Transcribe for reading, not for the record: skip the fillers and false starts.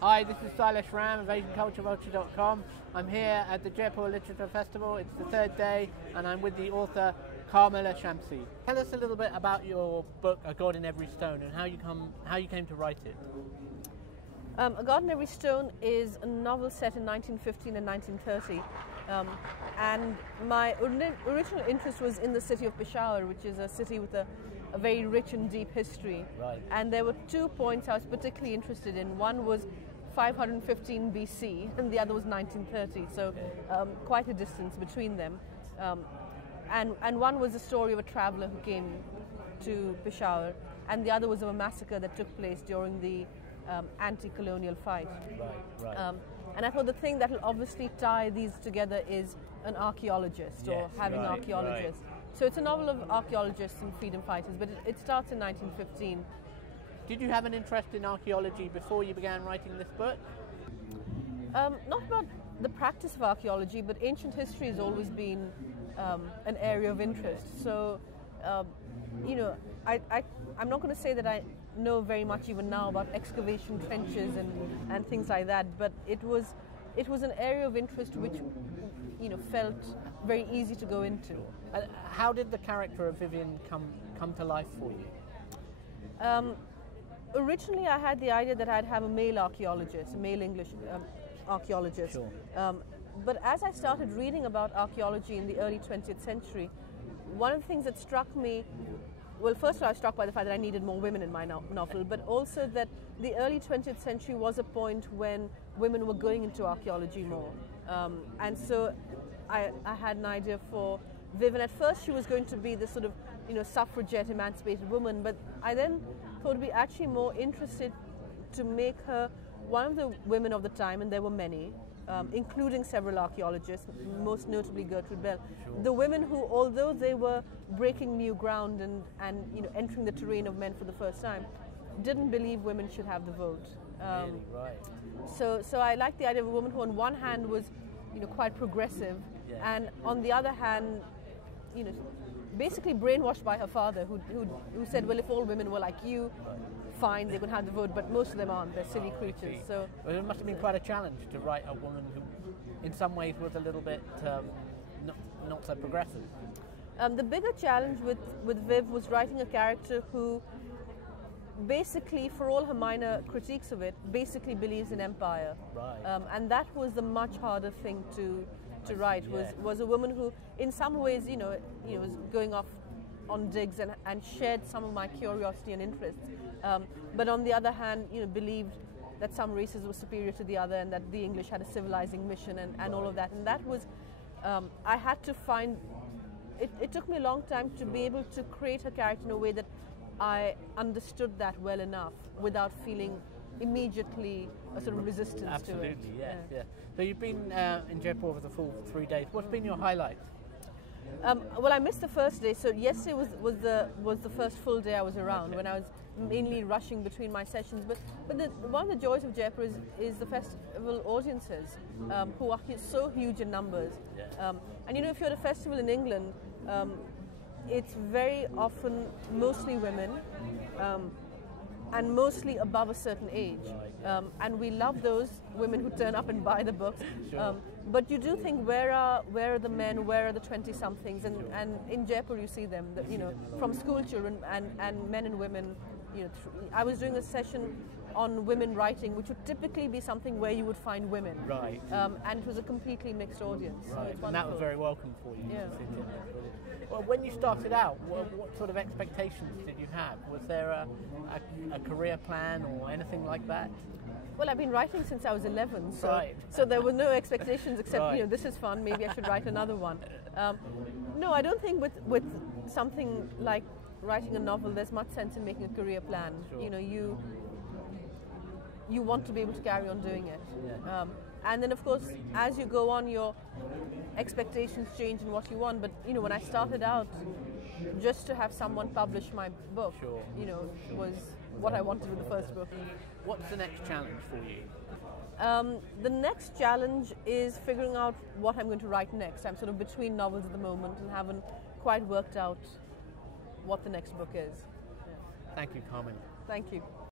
Hi, this is Silas Ram of AsianCultureVulture.com. I'm here at the Jaipur Literature Festival. It's the third day, and I'm with the author Carmela Shamsi. Tell us a little bit about your book, A God in Every Stone, and how you came to write it. A God in Every Stone is a novel set in 1915 and 1930, and my original interest was in the city of Peshawar, which is a city with a very rich and deep history. Right. And there were 2 points I was particularly interested in. One was 515 BC, and the other was 1930, so quite a distance between them. And one was the story of a traveller who came to Peshawar, and the other was of a massacre that took place during the anti-colonial fight. Right. And I thought the thing that will obviously tie these together is an archaeologist, or having archaeologists. So it's a novel of archaeologists and freedom fighters, but it starts in 1915. Did you have an interest in archaeology before you began writing this book? Not about the practice of archaeology, but ancient history has always been an area of interest. So, I'm not going to say that I know very much even now about excavation trenches and things like that, but it was an area of interest which felt very easy to go into. How did the character of Vivian come to life for you? Originally, I had the idea that I'd have a male archaeologist, a male English archaeologist. Sure. But as I started reading about archaeology in the early 20th century, one of the things that struck me, well, first of all, I was struck by the fact that I needed more women in my novel, but also that the early 20th century was a point when women were going into archaeology more. And so I had an idea for Viv, and at first she was going to be this sort of suffragette, emancipated woman, but I then thought it'd be actually more interested to make her one of the women of the time, and there were many, including several archaeologists, most notably Gertrude Bell. Sure. The women who, although they were breaking new ground and entering the terrain of men for the first time, didn't believe women should have the vote. Really? Right. So I liked the idea of a woman who on one hand was quite progressive, and on the other hand basically brainwashed by her father, who said, well, if all women were like you, fine, they could have the vote, but most of them aren't. They're silly creatures. So well, it must have been quite a challenge to write a woman who in some ways was a little bit not so progressive. The bigger challenge with Viv was writing a character who basically, for all her minor critiques of it, basically believes in empire. Right. And that was the much harder thing to write, was a woman who in some ways was going off on digs and shared some of my curiosity and interests, but on the other hand believed that some races were superior to the other, and that the English had a civilizing mission and all of that. And that was I had to find it took me a long time to be able to create her character in a way that I understood that well enough without feeling immediately a sort of resistance to it. Absolutely, yes. So you've been in Jaipur for the full 3 days. What's been your highlight? Well, I missed the first day, so yesterday was the first full day I was around, when I was mainly rushing between my sessions. But one of the joys of Jaipur is the festival audiences, who are so huge in numbers. And if you're at a festival in England, it's very often mostly women, and mostly above a certain age. And we love those women who turn up and buy the books. Sure. But you do think, where are the men, where are the 20-somethings? And in Jaipur you see them, from school children and men and women. I was doing a session on women writing, which would typically be something where you would find women. Right. And it was a completely mixed audience. Right. So and that was very welcome for you. Yeah. Well, when you started out, what sort of expectations did you have? Was there a career plan or anything like that? Well, I've been writing since I was 11, so Right. so there were no expectations except Right. this is fun. Maybe I should write another one. No, I don't think with something like writing a novel, there's much sense in making a career plan. Sure. You want to be able to carry on doing it. Yeah. And then, of course, as you go on, your expectations change in what you want. But, when I started out, just to have someone publish my book, Sure. Was what I wanted with the first book. What's the next challenge for you? The next challenge is figuring out what I'm going to write next. I'm sort of between novels at the moment and haven't quite worked out what the next book is. Thank you, Carmen. Thank you.